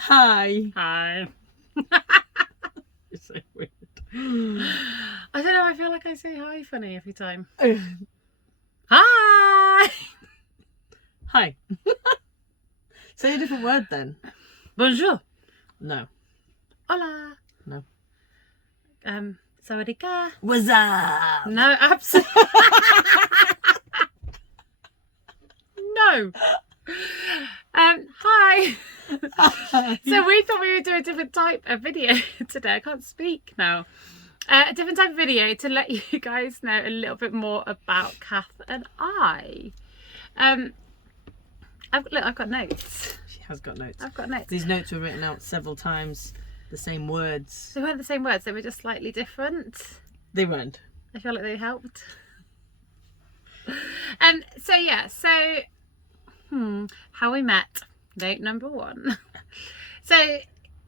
Hi. Hi. It's so weird. I don't know, I feel like I say hi funny every time. Hi! Hi. Say a different word then. Bonjour. No. Hola. No. Sawadee ka. What's up? No, absolutely. No. Hi. So we thought we would do a different type of video today. I can't speak now. A different type of video to let you guys know a little bit more about Kath and I. I've got notes. She has got notes. I've got notes. These notes were written out several times. The same words. They weren't the same words. They were just slightly different. They weren't. I feel like they helped. How we met. Note number 1. So,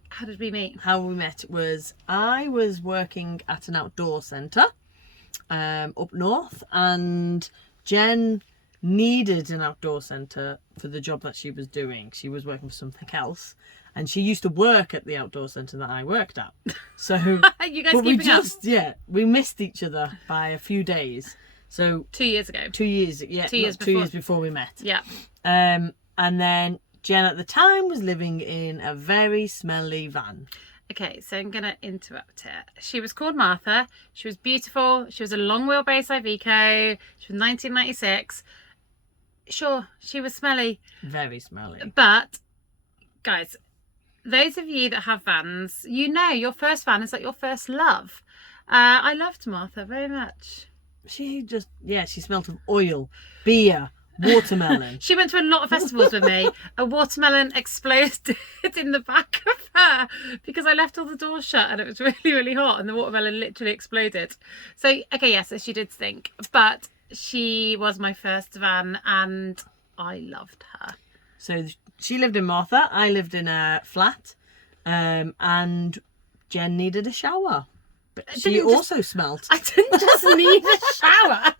how did we meet? How we met was I was working at an outdoor centre up north, and Jen needed an outdoor centre for the job that she was doing. She was working for something else, and she used to work at the outdoor centre that I worked at. So you guys but we keeping up? we missed each other by a few days. So 2 years ago. 2 years, yeah, 2 years 2 years before we met. Yeah. And then Jen at the time was living in a very smelly van. Okay, so I'm going to interrupt it. She was called Martha. She was beautiful. She was a long wheelbase Iveco. She was 1996. Sure, she was smelly. Very smelly. But, guys, those of you that have vans, you know your first van is like your first love. I loved Martha very much. She smelt of oil, beer, watermelon. She went to a lot of festivals with me. A watermelon exploded in the back of her because I left all the doors shut and it was really, really hot and the watermelon literally exploded. So, okay, yes, so she did stink. But she was my first van and I loved her. So she lived in Martha, I lived in a flat, and Jen needed a shower. But she also smelt. I didn't just need a shower.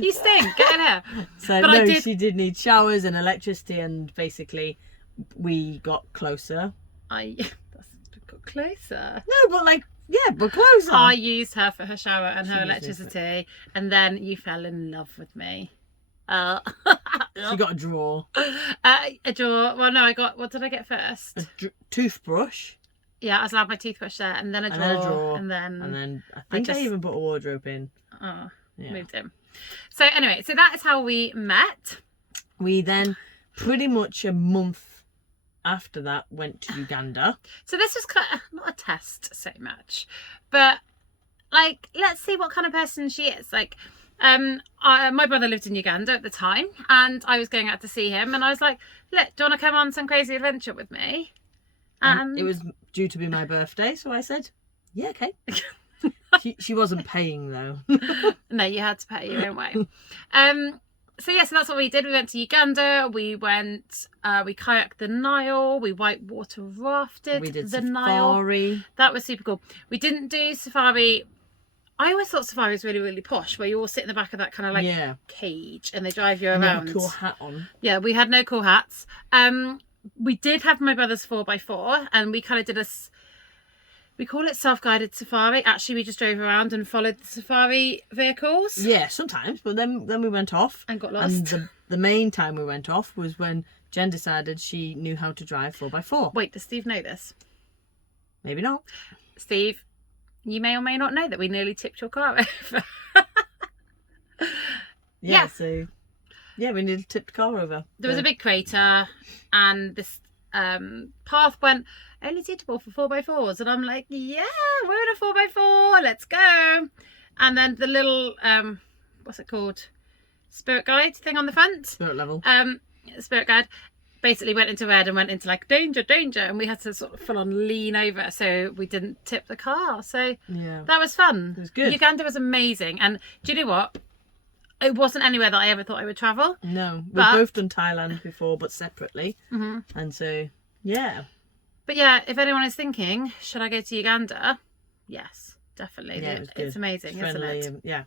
You stink. Get in here. So but no, she did need showers and electricity, and basically we got closer. Got closer. No, but closer. I used her for her shower and her She electricity, and then you fell in love with me. She got a drawer. A drawer. Well, no, I got. What did I get first? A toothbrush. Yeah, I was allowed my toothbrush there, and then a drawer, and then I think I even put a wardrobe in. Oh, yeah. Moved in. So anyway, so that is how we met. We then pretty much a month after that went to Uganda. So this was kind of, not a test so much, but like, let's see what kind of person she is. Like, my brother lived in Uganda at the time, and I was going out to see him, and I was like, look, do you want to come on some crazy adventure with me? And it was due to be my birthday, so I said, yeah, okay. She wasn't paying though. No, you had to pay your own way. So that's what we did. We went to Uganda. We went, we kayaked the Nile. We whitewater rafted we did the safari. Nile. That was super cool. We didn't do safari. I always thought safari was really, really posh, where you all sit in the back of that kind of like cage and they drive you around. No cool hat on. Yeah, we had no cool hats. We did have my brother's 4x4, and we kind of did we call it self-guided safari. Actually, we just drove around and followed the safari vehicles. Yeah, sometimes, but then we went off and got lost. And the main time we went off was when Jen decided she knew how to drive 4x4. Wait, does Steve know this? Maybe not. Steve, you may or may not know that we nearly tipped your car over. Yeah. So yeah, we nearly tipped the car over. There was a big crater, and this path went only suitable for 4x4s, and I'm like, yeah, we're in a 4x4, let's go. And then the little what's it called, spirit guide thing on the front, spirit level, spirit guide basically went into red and went into like danger, and we had to sort of full on lean over so we didn't tip the car. So yeah, that was fun. It was good. Uganda was amazing, and do you know what, it wasn't anywhere that I ever thought I would travel. No, we've both done Thailand before, but separately. And so yeah. But yeah, if anyone is thinking, should I go to Uganda? Yes, definitely. Yeah, it's amazing, it's isn't it? Yeah.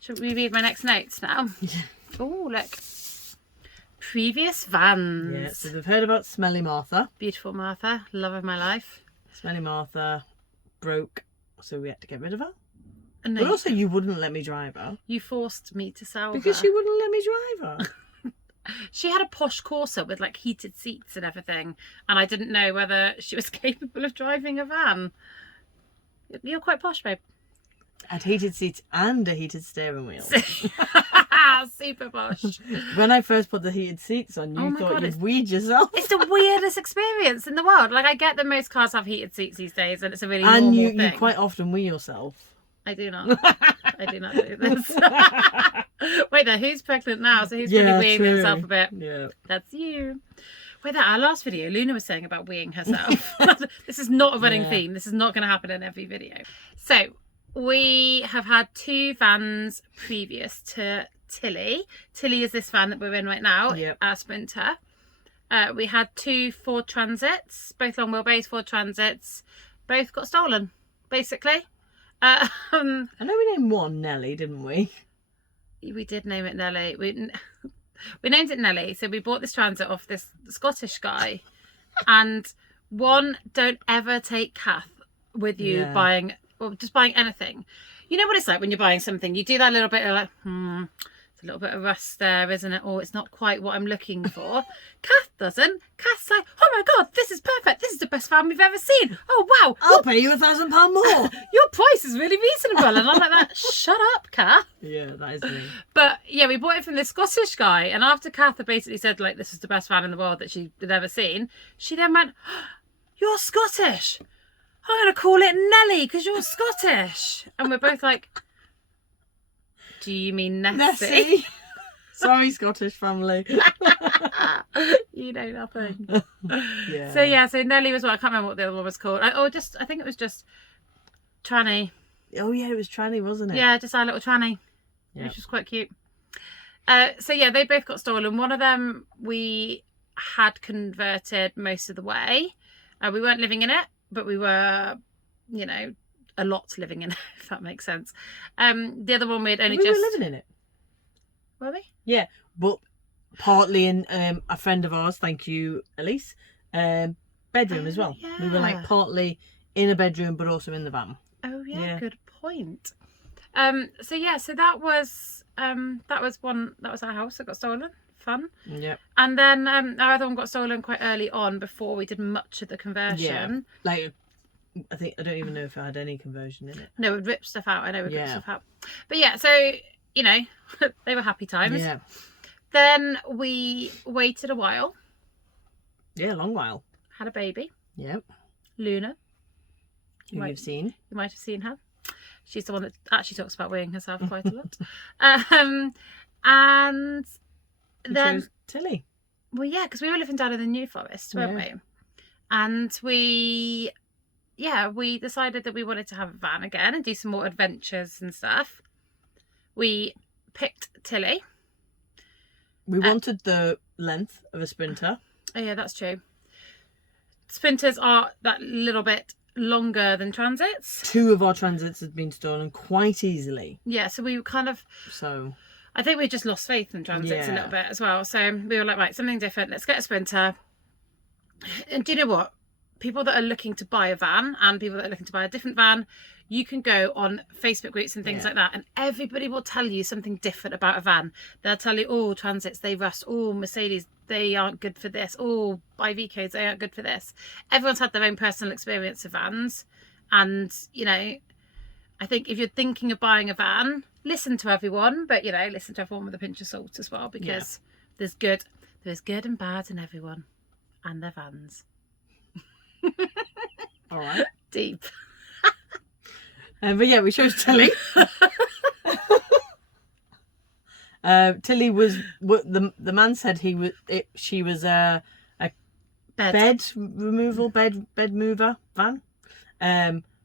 Should we read my next notes now? Yeah. Oh, look. Previous vans. Yeah, so they've heard about Smelly Martha. Beautiful Martha, love of my life. Smelly Martha broke, so we had to get rid of her. And But also, you wouldn't let me drive her. you forced me to sell Because her. you wouldn't let me drive her. She had a posh Corsa with like heated seats and everything, and I didn't know whether she was capable of driving a van. You're quite posh, babe. Had heated seats and a heated steering wheel. Super posh. When I first put the heated seats on, you thought you'd weed yourself. It's the weirdest experience in the world. Like, I get that most cars have heated seats these days, and it's a really normal And thing. you quite often wee yourself. I do not. I do not do this. Wait there, who's pregnant now? So who's really weeing himself a bit? Yeah. That's you. Wait there, our last video, Luna was saying about weeing herself. This is not a running theme. This is not going to happen in every video. So, we have had 2 vans previous to Tilly. Tilly is this van that we're in right now, our Sprinter. We had 2 Ford Transits, both long wheelbase Ford Transits. Both got stolen, basically. I know we named one Nelly, didn't we? We did name it Nelly. We named it Nelly. So we bought this transit off this Scottish guy. And don't ever take Kath with you buying, or just buying anything. You know what it's like when you're buying something? You do that little bit of like, it's a little bit of rust there, isn't it? Or it's not quite what I'm looking for. Kath doesn't. Kath's like, oh my God, this is perfect. This is the best van we've ever seen. Oh, wow. I'll pay you £1,000 more. Your price is really reasonable. And I'm like that, shut up, Kath. Yeah, that is me. But yeah, we bought it from this Scottish guy. And after Kath had basically said, like, this is the best van in the world that she had ever seen, she then went, oh, you're Scottish. I'm going to call it Nelly because you're Scottish. And we're both like, do you mean Nessie? Sorry, Scottish family. You know nothing. Yeah. So Nelly was what? I can't remember what the other one was called. I think it was just Tranny. Oh yeah, it was Tranny, wasn't it? Yeah, just our little Tranny, which was quite cute. So yeah, they both got stolen. One of them we had converted most of the way. We weren't living in it, but we were, you know, a lot living in it, if that makes sense. The other one we were living in it. Were we? Yeah, but partly in a friend of ours, thank you, Elise, bedroom as well. Yeah. We were like partly in a bedroom, but also in the van. Oh yeah, good point. So that was our house that got stolen. Fun. Yep. And then our other one got stolen quite early on before we did much of the conversion. Yeah. Like, I don't even know if I had any conversion in it. No, we'd ripped stuff out. I know we'd ripped stuff out. But yeah, so, you know, they were happy times. Yeah. Then we waited a while. Yeah, a long while. Had a baby. Yep. Luna. You've seen. You might have seen her. She's the one that actually talks about weighing herself quite a lot. And then chose Tilly. Well, yeah, because we were living down in the New Forest, weren't we? And we decided that we wanted to have a van again and do some more adventures and stuff. We picked Tilly. We wanted the length of a Sprinter. Oh yeah, that's true. Sprinters are that little bit longer than Transits. 2 of our Transits had been stolen quite easily. Yeah, so we kind of... So... I think we just lost faith in Transits a little bit as well. So we were like, right, something different. Let's get a Sprinter. And do you know what? People that are looking to buy a van and people that are looking to buy a different van, you can go on Facebook groups and things like that, and everybody will tell you something different about a van. They'll tell you, oh, Transits, they rust. Oh, Mercedes, they aren't good for this. Oh, IV codes, they aren't good for this. Everyone's had their own personal experience of vans. And, you know, I think if you're thinking of buying a van, listen to everyone, but, you know, listen to everyone with a pinch of salt as well, because there's good and bad in everyone and their vans. All right. Deep. But yeah, we chose Tilly. Tilly was what the man said she was a bed mover van.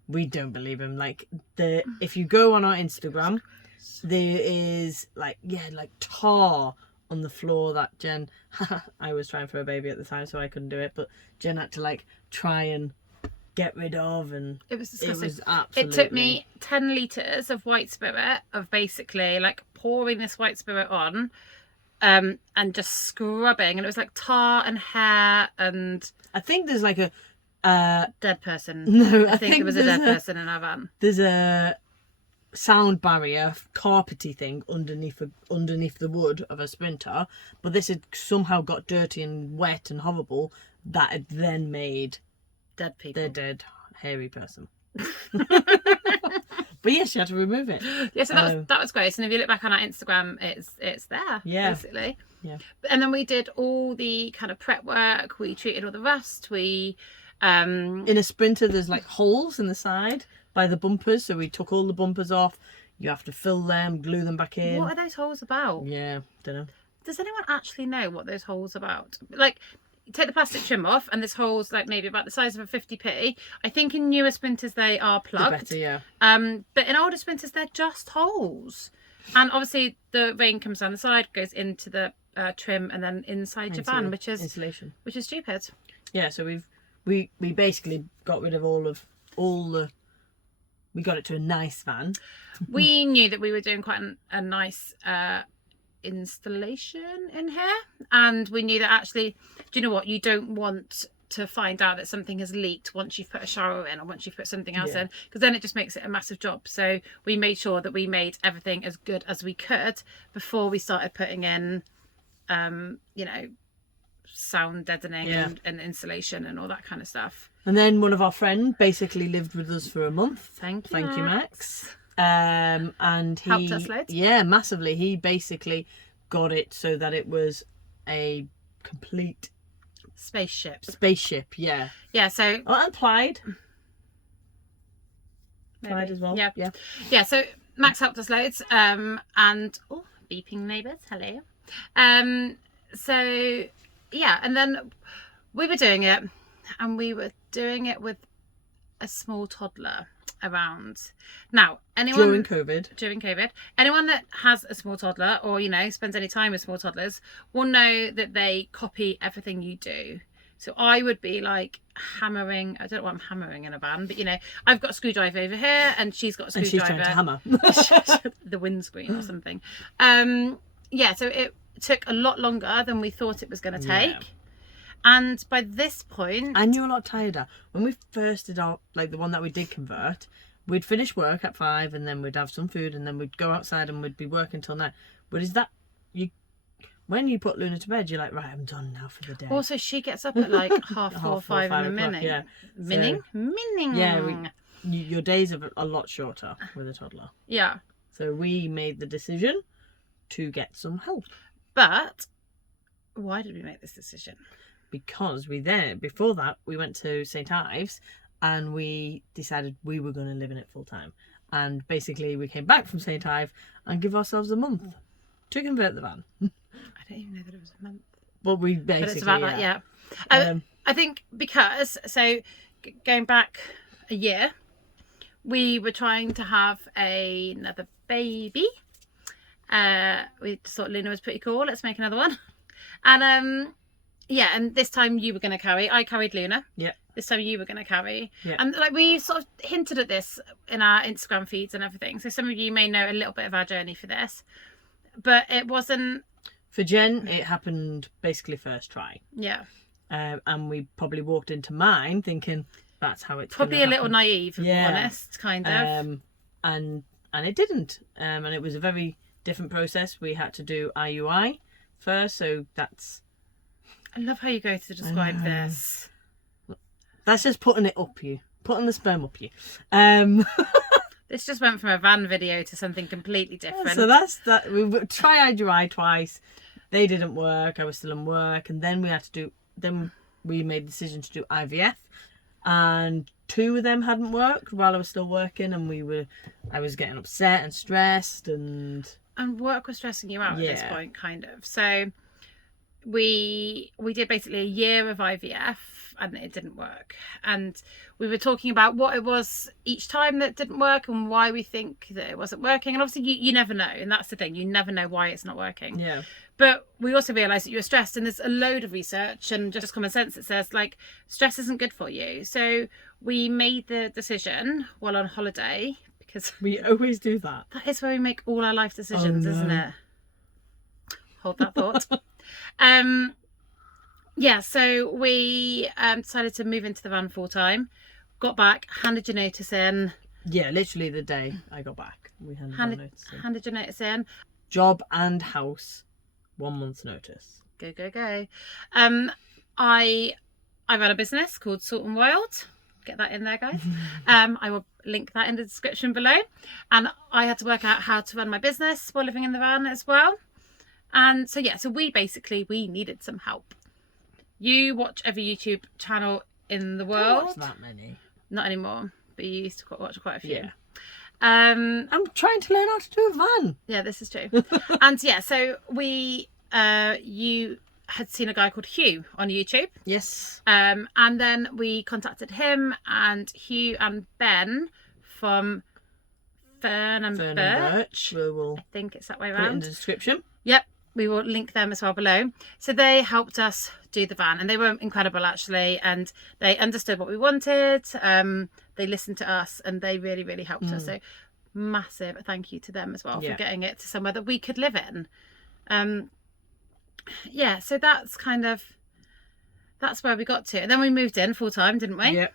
We don't believe him. Like if you go on our Instagram, there is like tar on the floor that Jen I was trying for a baby at the time, so I couldn't do it, but Jen had to like try and get rid of, and it was disgusting. It was absolutely... It took me 10 litres of white spirit of basically like pouring this white spirit on and just scrubbing, and it was like tar and hair and I think there's like a dead person. no, I think there was a dead person in our van. There's a sound barrier, carpety thing underneath the wood of a Sprinter, but this had somehow got dirty and wet and horrible that had then made Dead people. the dead hairy person. But yes, you had to remove it. Yeah, so that was great. And if you look back on our Instagram, it's there, basically. Yeah. And then we did all the kind of prep work. We treated all the rust. We in a Sprinter, there's like holes in the side by the bumpers, so we took all the bumpers off. You have to fill them, glue them back in. What are those holes about? Yeah, don't know. Does anyone actually know what those holes are about? Like, you take the plastic trim off, and this hole's like maybe about the size of a 50p. I think in newer Sprinters they are plugged. Better, yeah. But in older Sprinters they're just holes. And obviously the rain comes down the side, goes into the trim, and then inside your van, which is insulation. Which is stupid. Yeah, so we basically got rid of all the. We got it to a nice van. We knew that we were doing quite a nice installation in here, and we knew that actually, do you know what, you don't want to find out that something has leaked once you've put a shower in or once you've put something else in, because then it just makes it a massive job. So we made sure that we made everything as good as we could before we started putting in you know, sound deadening and insulation and all that kind of stuff. And then one of our friends basically lived with us for a month. Thank you, Max. And he helped us loads. Yeah, massively. He basically got it so that it was a complete spaceship. Yeah. Yeah. So and Plaid. Maybe. Plaid as well. Yeah. So Max helped us loads. And beeping neighbours. Hello. So yeah, and then we were doing it, and we were doing it with a small toddler around. Now, anyone during COVID, anyone that has a small toddler, or you know, spends any time with small toddlers, will know that they copy everything you do. So I would be like hammering. I don't know what I'm hammering in a van, but you know, I've got a screwdriver over here, and she's got a screwdriver. And she's trying to hammer the windscreen or something. Yeah. So it took a lot longer than we thought it was going to take. Yeah. And by this point, and you're a lot tireder. When we first did our, like the one that we did convert, we'd finish work at 5, and then we'd have some food, and then we'd go outside and we'd be working till 9. But is that when you put Luna to bed, you're like, right, I'm done now for the day. Also, she gets up at like 4:30, 5 in the morning. Yeah, minning. Yeah, your days are a lot shorter with a toddler. Yeah. So we made the decision to get some help. But why did we make this decision? Because before that we went to St. Ives, and we decided we were going to live in it full time. And basically we came back from St. Ives and give ourselves a month to convert the van. I don't even know that it was a month. Well, we basically, but it's about that, yeah. I think because, so going back a year, we were trying to have another baby. We just thought Luna was pretty cool. Let's make another one. And yeah, and this time you were going to carry. I carried Luna. Yeah. This time you were going to carry. Yeah. And like we sort of hinted at this in our Instagram feeds and everything. So some of you may know a little bit of our journey for this, but it wasn't. For Jen, it happened basically first try. Yeah. And we probably walked into mine thinking that's how it's probably a little naive, if I'm honest, kind of. And it didn't. And it was a very different process. We had to do IUI first, so that's. I love how you go to describe this. That's just putting the sperm up you. This just went from a van video to something completely different. So that's that. We tried IUI twice. They didn't work. I was still in work, and then we had to do. Then we made the decision to do IVF, and 2 of them hadn't worked while I was still working, and I was getting upset and stressed, and work was stressing you out at this point, kind of. So we did basically a year of IVF, and it didn't work. And we were talking about what it was each time that didn't work and why we think that it wasn't working. And obviously you never know, and that's the thing, you never know why it's not working. Yeah. But we also realised that you were stressed, and there's a load of research and just common sense that says like stress isn't good for you. So we made the decision while on holiday, because we always do that. That is where we make all our life decisions, isn't it? Hold that thought. Yeah, so we decided to move into the van full time. Got back, handed your notice in. Yeah, literally the day I got back, we handed your notice in. Job and house, 1 month's notice. Go, go, go. I run a business called Salt and Wild. Get that in there, guys. I will link that in the description below. And I had to work out how to run my business while living in the van as well. And so, yeah, so we needed some help. You watch every YouTube channel in the world. Not that many. Not anymore, but you used to watch quite a few. Yeah. I'm trying to learn how to do a van. Yeah, this is true. And yeah, so you had seen a guy called Hugh on YouTube. Yes. And then we contacted him and Hugh and Ben from Fern and Birch. We will I think it's that way put it in around. the description. Yep. We will link them as well below. So they helped us do the van and they were incredible actually, and they understood what we wanted. They listened to us and they really, really helped us. So massive thank you to them as well for getting it to somewhere that we could live in. Yeah, so that's where we got to. And then we moved in full time, didn't we? Yep.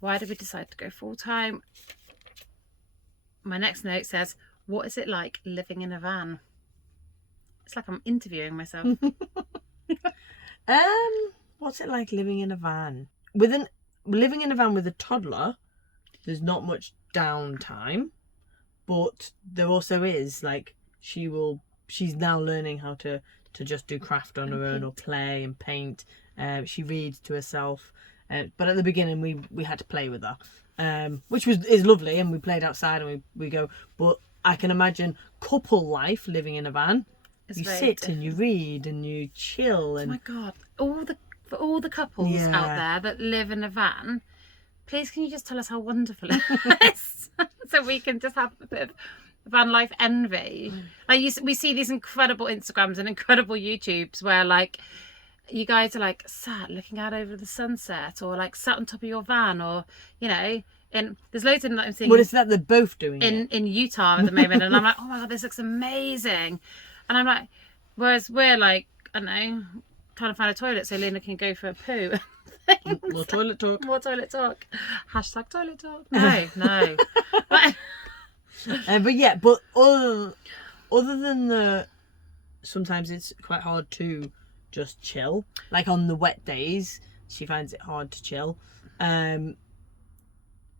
Why did we decide to go full time? My next note says, what is it like living in a van? It's like I'm interviewing myself. What's it like living in a van? Living in a van with a toddler, there's not much downtime, but there also is, like, she's now learning how to just do craft on her own or play and paint. She reads to herself, but at the beginning we had to play with her, which is lovely, and we played outside and we go. But I can imagine couple life living in a van. You sit and you read and you chill. And oh my god, for all the couples out there that live in a van, please can you just tell us how wonderful it is, so we can just have a bit of van life envy. Like we see these incredible Instagrams and incredible YouTubes where like you guys are like sat looking out over the sunset, or like sat on top of your van, or you know, and there's loads of them that I'm seeing. Well, it's that they're both doing in Utah at the moment, and I'm like, oh my god, this looks amazing. And I'm like, whereas we're like, I don't know, trying to find a toilet so Lena can go for a poo. More toilet talk. More toilet talk. Hashtag toilet talk. No. But other than sometimes it's quite hard to just chill. Like on the wet days, she finds it hard to chill.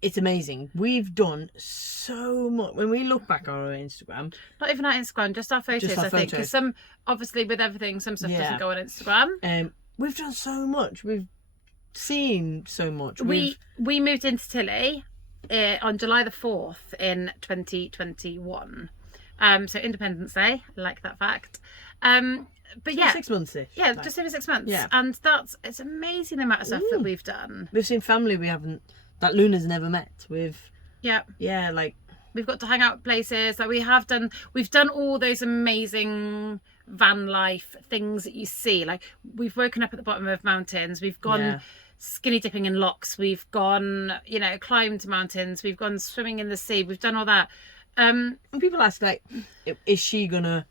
It's amazing. We've done so much. When we look back on our Instagram, not even our Instagram, just our photos. I think because some, obviously with everything, some stuff doesn't go on Instagram. We've done so much. We've seen so much. We moved into Tilly on July the 4th in 2021. So Independence Day, I like that fact. But yeah, 6 months-ish. Yeah, just over 6 months. Yeah. And it's amazing the amount of stuff that we've done. We've seen family that Luna's never met. Like we've got to hang out at places. Like we've done all those amazing van life things that you see. Like we've woken up at the bottom of mountains. We've gone skinny dipping in locks. We've gone, climbed mountains. We've gone swimming in the sea. We've done all that. And people ask, like, is she gonna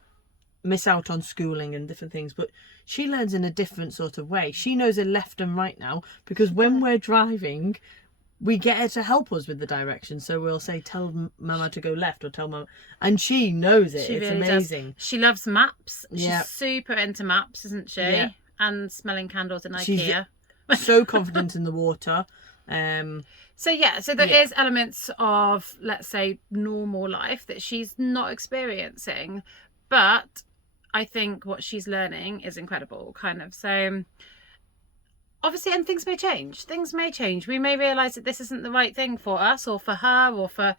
miss out on schooling and different things? But she learns in a different sort of way. She knows her left and right now, because when we're driving, we get her to help us with the direction. So we'll say, tell Mama to go left, or tell Mama, and she knows it. It's really amazing. She loves maps. She's super into maps, isn't she? Yeah. And smelling candles in IKEA. So confident in the water. So there is elements of, let's say, normal life that she's not experiencing, but I think what she's learning is incredible, kind of. So obviously, and things may change. We may realise that this isn't the right thing for us, or for her, or for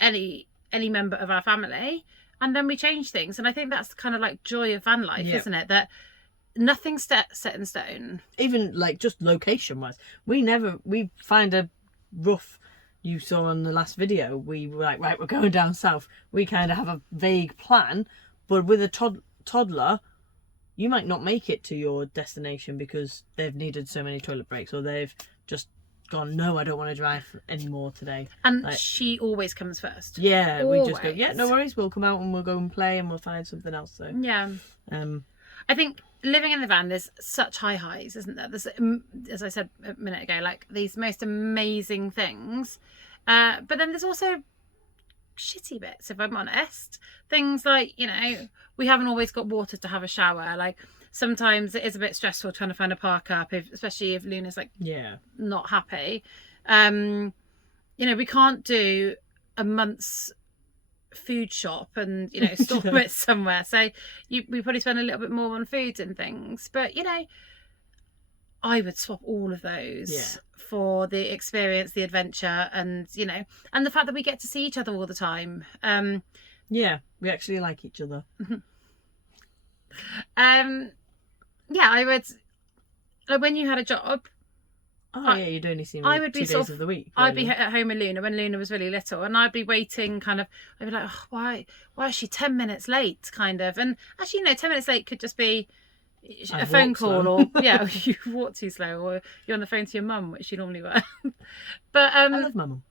any member of our family, and then we change things. And I think that's kind of like joy of van life, isn't it? That nothing's set in stone. Even like just location wise, we find a rough, you saw on the last video, we were like, right, we're going down south. We kind of have a vague plan, but with a toddler, you might not make it to your destination because they've needed so many toilet breaks, or they've just gone, no, I don't want to drive anymore today. And Like, she always comes first. yeah, we just go, Always. yeah, no worries, we'll come out and we'll go and play and we'll find something else. So Yeah. I think living in the van, there's such high highs, isn't there? There's, as I said a minute ago, like these most amazing things. But then there's also shitty bits, if I'm honest. Things like, you know, we haven't always got water to have a shower. Like sometimes it is a bit stressful trying to find a park up, especially if Luna's like not happy. You know, we can't do a month's food shop and, you know, store it somewhere. So we probably spend a little bit more on food and things. But, you know, I would swap all of those for the experience, the adventure, and, you know, and the fact that we get to see each other all the time. Yeah, we actually like each other. Yeah, I would, like when you had a job. Oh yeah, you'd only see me I would 2 be days of the week. I'd be at home with Luna when Luna was really little, and I'd be waiting kind of, I'd be like, oh, why is she 10 minutes late, kind of. And actually, you know, 10 minutes late could just be a phone call or yeah, you walk too slow, or you're on the phone to your mum, which you normally were. But I love my mum.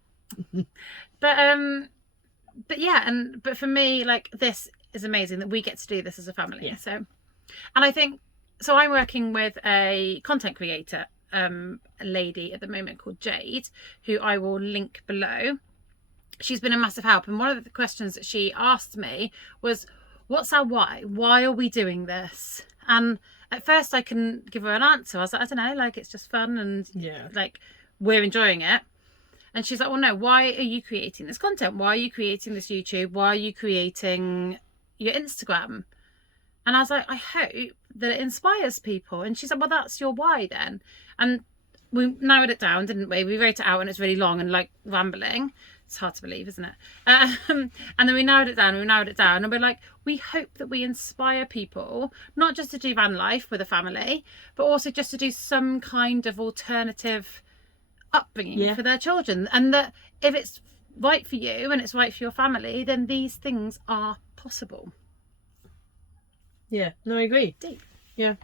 but yeah, but for me, like, this is amazing that we get to do this as a family. Yeah. So, and I think, so I'm working with a content creator, a lady at the moment called Jade, who I will link below. She's been a massive help, and one of the questions that she asked me was, what's our why? Why are we doing this? And at first I couldn't give her an answer. I was like, I don't know, like, it's just fun, and like, we're enjoying it. And she's like, well, no, why are you creating this content? Why are you creating this YouTube? Why are you creating your Instagram? And I was like, I hope that it inspires people. And she said, well, that's your why then. And we narrowed it down, didn't we? We wrote it out, and it's really long and like rambling. It's hard to believe, isn't it? And then we narrowed it down, and we're like, we hope that we inspire people, not just to do van life with a family, but also just to do some kind of alternative upbringing for their children. And that if it's right for you and it's right for your family, then these things are possible. Yeah, no, I agree. Deep. Yeah.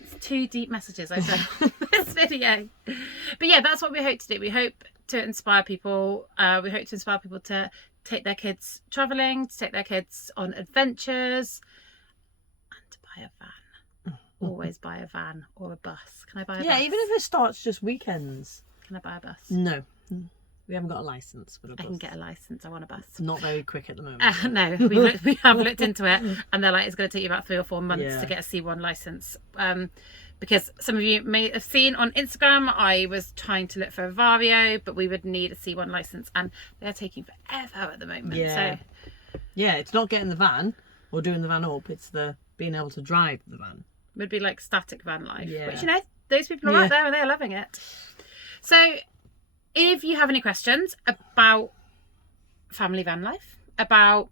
It's 2 deep messages I said in this video. But yeah, that's what we hope to do. We hope to inspire people. We hope to inspire people to take their kids travelling, to take their kids on adventures, and to buy a van. Always buy a van or a bus. Can I buy a bus? Yeah, even if it starts just weekends. Can I buy a bus? No. We haven't got a licence for a bus. I can get a licence. I want a bus. It's not very quick at the moment. No, we have looked into it, and they're like, it's going to take you about 3 or 4 months to get a C1 licence. Because some of you may have seen on Instagram, I was trying to look for a Vario, but we would need a C1 licence, and they're taking forever at the moment. Yeah. So yeah, it's not getting the van or doing the van up, it's the being able to drive the van. It would be like static van life, which, you Yeah. know, those people are out there and they're loving it. So if you have any questions about family van life, about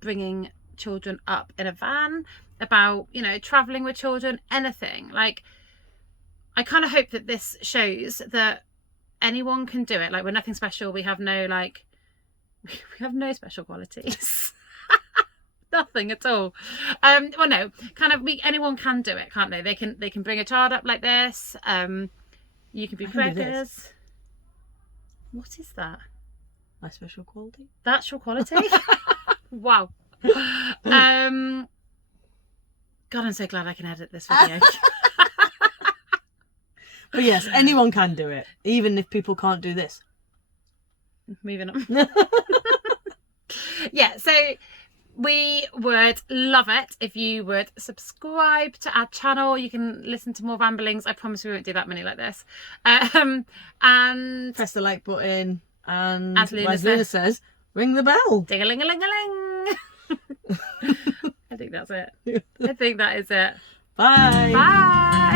bringing children up in a van, about, you know, traveling with children, anything, like, I kind of hope that this shows that anyone can do it. Like, we're nothing special. We have no, like, we have no special qualities. Nothing at all. Well, no, kind of, anyone can do it, can't they? They can bring a child up like this. You can be preggers. What is that? My special quality? That's your quality? Wow. God, I'm so glad I can edit this video. But yes, anyone can do it, even if people can't do this. Moving on. Yeah, so we would love it if you would subscribe to our channel. You can listen to more ramblings. I promise we won't do that many like this. And press the like button, and as Luna says, ring the bell. Ding-a-ling-a-ling-a-ling. I think that's it. I think that is it. Bye. Bye.